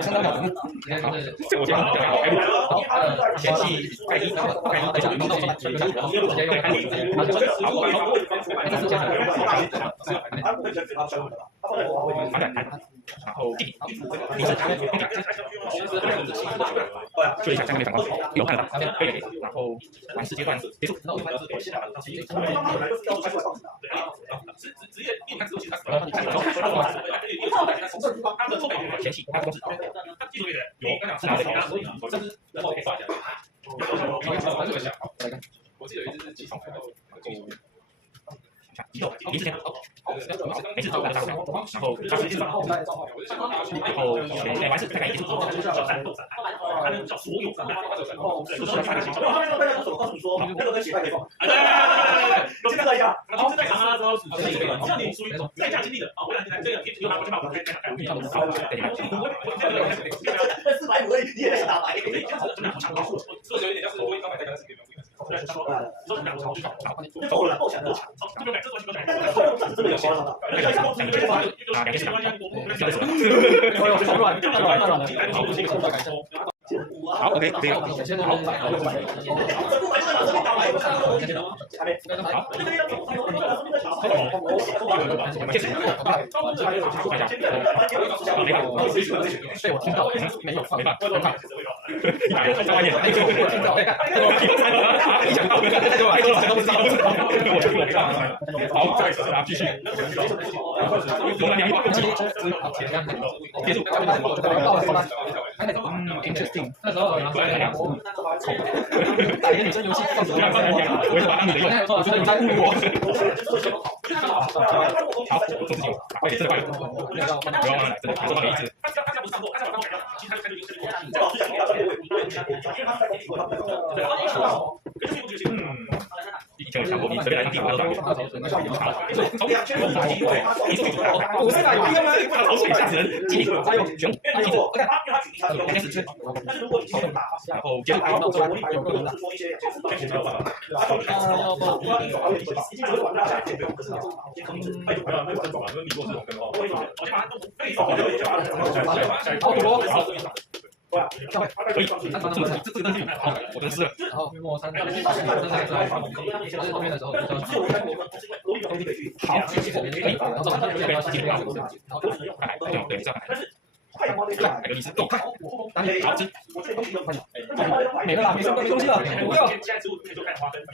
相当了，这我觉得前期盖一，然后盖一，对，然后直接用然后弟弟，名字就一下，下面反光有看了吧？对，然后完4阶段结束。前期他公司我记得有一只是寄送来的，没事先，没事，然后他是然后完事再改结束。叫所有的，就是他的形象。然后那个手告诉你说，那个跟洗牌可以放。现在喝一下，然后在长沙之后，像你属于在家经历的啊，我两天来这个有拿过去把我开开。450而已，你也在打白。这个有点像是多一刚买那个是给够了，够强够强，这个改这东西都改。这个有包了，两件事情，好 ，OK， 可以了。好，被我听到，没有放，没办法，在外面，听到，一想到，太多了，都不知道，我知道。好，再一次继续。我们结束。interesting。那时候打野女生游戏放什么？我也是把当你的用，我觉得你在侮辱我。好，做事情，快点，真的快点，不要来，真的，做到每一次。以前我想过，你随便来个第5个段，好，我是打有病吗？他老水吓死人，机灵，他用熊，他记住，两件事，然后结束，有个人的，可以，这个东西，好，我真是。然后末3，后面的时候，好，然后对，这样。来个意思，够快，好吃，没了啦，没东西了，不要。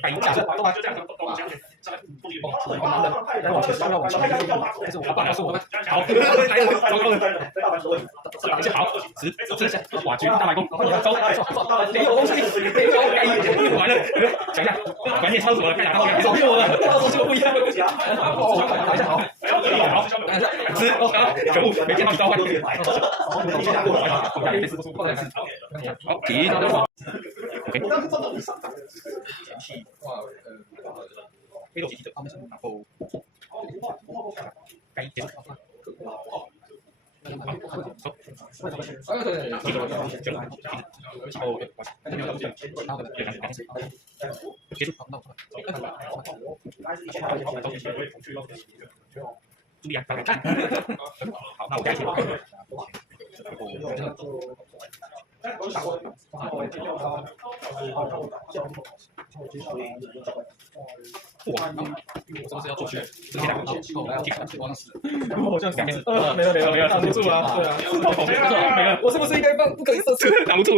摆假设，让我去，让我去，但是我爸告诉我们，好，来了，糟糕了，打一下，好，10下，哇，决定大白弓，走，没有东西，没有，完了，想一下，关键操作了，该打到了，没有了，东西不一样，打一下，好，10，全部没见到你召唤。好，提到的，OK。前期飞斗击者，然后该结束。注意啊，大家看。好，那我加一些。哇，我是要做去，这些两个好像2件事，没了，挡不住啊，对啊，没了，我是不是应该放？不可以射出，挡不住。